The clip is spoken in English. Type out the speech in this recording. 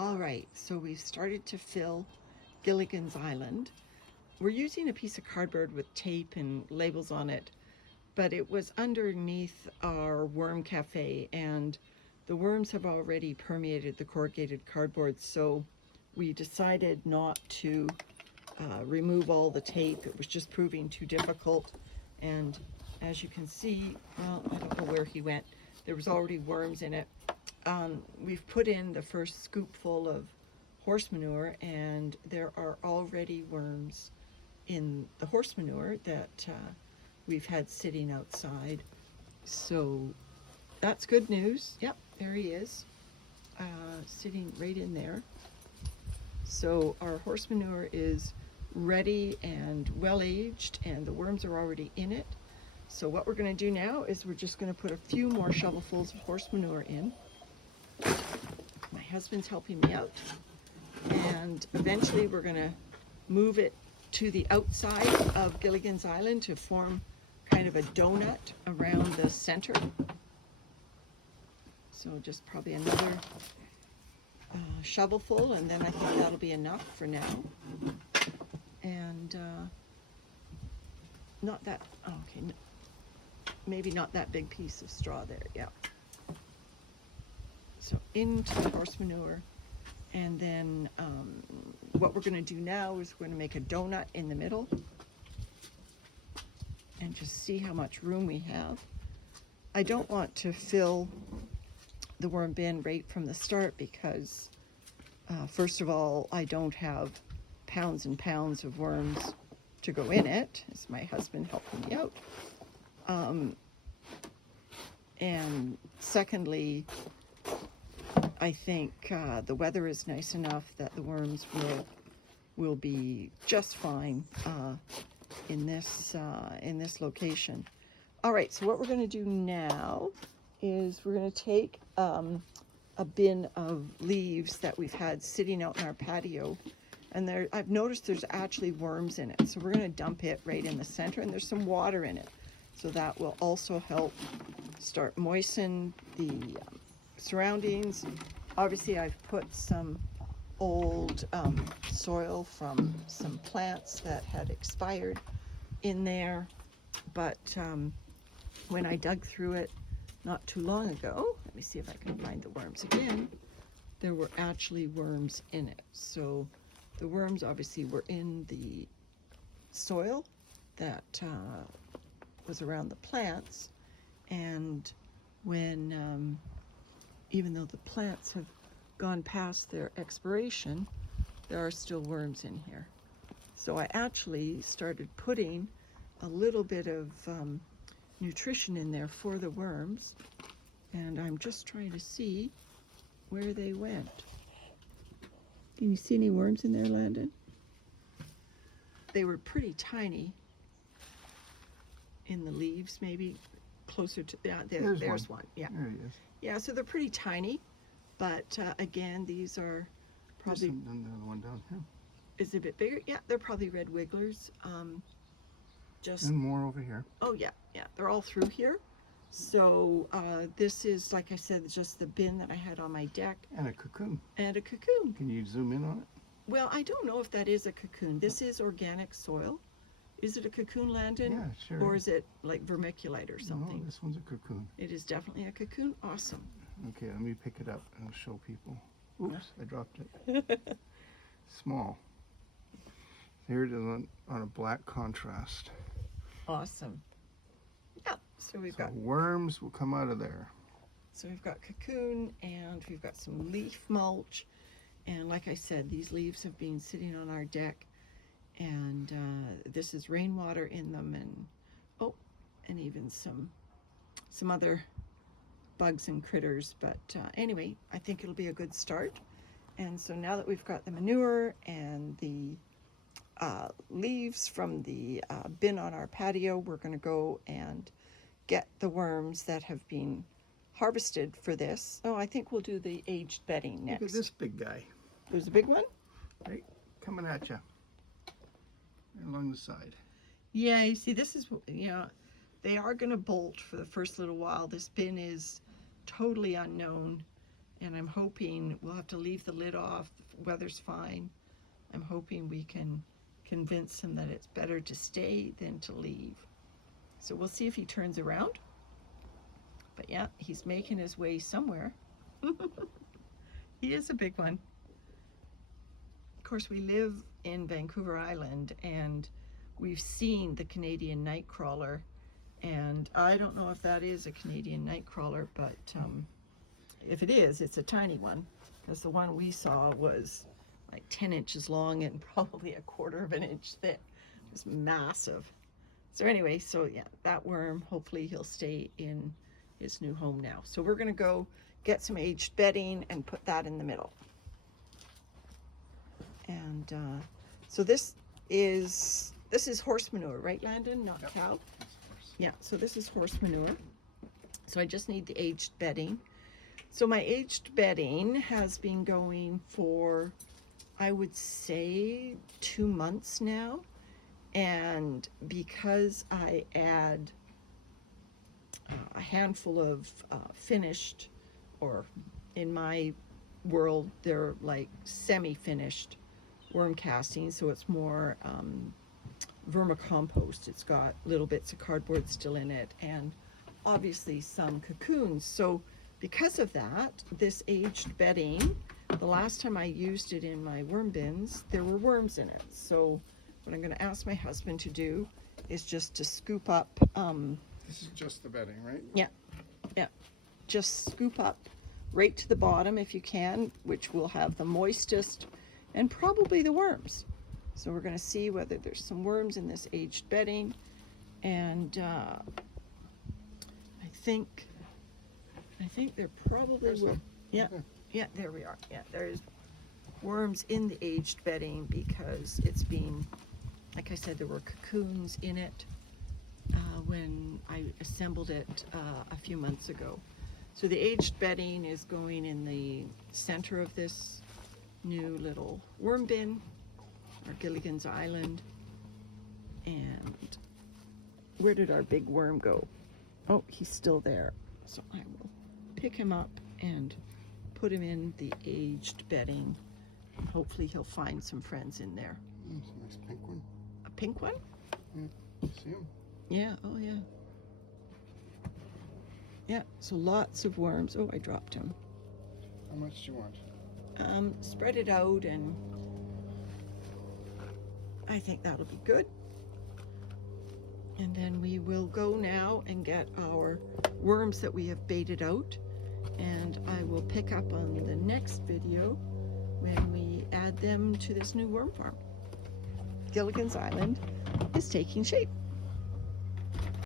All right, so we've started to fill Gilligan's Island. We're using a piece of cardboard with tape and labels on it, but it was underneath our Worm Café, and the worms have already permeated the corrugated cardboard, so we decided not to remove all the tape. It was just proving too difficult, and as you can see, well, I don't know where he went. There was already worms in it. We've put in the first scoopful of horse manure, and there are already worms in the horse manure that we've had sitting outside. So that's good news. Yep, there he is, sitting right in there. So our horse manure is ready and well aged, and the worms are already in it. So what we're going to do now is we're just going to put a few more shovelfuls of horse manure in. My husband's helping me out, and eventually we're going to move it to the outside of Gilligan's Island to form kind of a donut around the center. So just probably another shovelful, and then I think that'll be enough for now. And not that, okay, no, maybe not that big piece of straw there, yeah. So into the horse manure, and then what we're going to do now is we're going to make a donut in the middle and just see how much room we have. I don't want to fill the worm bin right from the start because first of all, I don't have pounds and pounds of worms to go in it. It's my husband helping me out. And secondly, I think the weather is nice enough that the worms will be just fine in this location. All right, so what we're going to do now is we're going to take a bin of leaves that we've had sitting out in our patio, and I've noticed there's actually worms in it. So we're going to dump it right in the center, and there's some water in it, so that will also help start moisten the surroundings. Obviously, I've put some old soil from some plants that had expired in there, but when I dug through it not too long ago, let me see if I can find the worms again, there were actually worms in it. So the worms obviously were in the soil that was around the plants, and when even though the plants have gone past their expiration, there are still worms in here. So I actually started putting a little bit of nutrition in there for the worms, and I'm just trying to see where they went. Can you see any worms in there, Landon? They were pretty tiny in the leaves, maybe closer to, yeah, there's one. Yeah. There he is. Yeah, so they're pretty tiny, but again, these are probably... There's another one down here. Is it a bit bigger? Yeah, they're probably red wigglers. And more over here. Oh yeah, yeah, they're all through here. So this is, like I said, just the bin that I had on my deck. And a cocoon. And a cocoon. Can you zoom in on it? Well, I don't know if that is a cocoon. This is organic soil. Is it a cocoon, Landon? Yeah, sure. Or is it like vermiculite or something? No, this one's a cocoon. It is definitely a cocoon. Awesome. Okay, let me pick it up and show people. Oops, I dropped it. Small. Here it is on a black contrast. Awesome. Yeah, so we've got worms will come out of there. So we've got cocoon, and we've got some leaf mulch, and like I said, these leaves have been sitting on our deck, and this is rainwater in them, and even some other bugs and critters. But anyway, I think it'll be a good start. And so now that we've got the manure and the leaves from the bin on our patio, we're going to go and get the worms that have been harvested for this. Oh, I think we'll do the aged bedding next. Look at this big guy. There's a big one? Right, coming at you. Along the side. Yeah, you see, this is, yeah, they are going to bolt for the first little while. This bin is totally unknown, And I'm hoping we'll have to leave the lid off. The weather's fine. I'm hoping we can convince him that it's better to stay than to leave. So we'll see if he turns around. But yeah, he's making his way somewhere. He is a big one. Of course, we live in Vancouver Island, and we've seen the Canadian nightcrawler. And I don't know if that is a Canadian nightcrawler, but if it is, it's a tiny one, because the one we saw was like 10 inches long and probably a quarter of an inch thick. It was massive. So anyway, so yeah, that worm, hopefully he'll stay in his new home now. So we're gonna go get some aged bedding and put that in the middle. And so this is horse manure, right, Landon? Not Yep. cow? Yeah, so this is horse manure. So I just need the aged bedding. So my aged bedding has been going for, I would say, 2 months now. And because I add a handful of finished, or in my world, they're like semi-finished worm castings, so it's more vermicompost. It's got little bits of cardboard still in it, and obviously some cocoons. So because of that, this aged bedding, the last time I used it in my worm bins, there were worms in it. So what I'm going to ask my husband to do is just to scoop up, This is just the bedding, right? yeah, just scoop up right to the bottom if you can, which will have the moistest and probably the worms. So we're going to see whether there's some worms in this aged bedding. And I think there probably There's will. some. Yeah, Okay. yeah, there we are. Yeah, there's worms in the aged bedding because it's been, like I said, there were cocoons in it when I assembled it a few months ago. So the aged bedding is going in the center of this new little worm bin, our Gilligan's Island. And where did our big worm go? Oh, he's still there. So I will pick him up and put him in the aged bedding. Hopefully he'll find some friends in there. It's a nice pink one. A pink one? See him? Yeah, oh yeah. Yeah, so lots of worms. Oh, I dropped him. How much do you want? Spread it out, and I think that'll be good. And then we will go now and get our worms that we have baited out, and I will pick up on the next video when we add them to this new worm farm. Gilligan's Island is taking shape.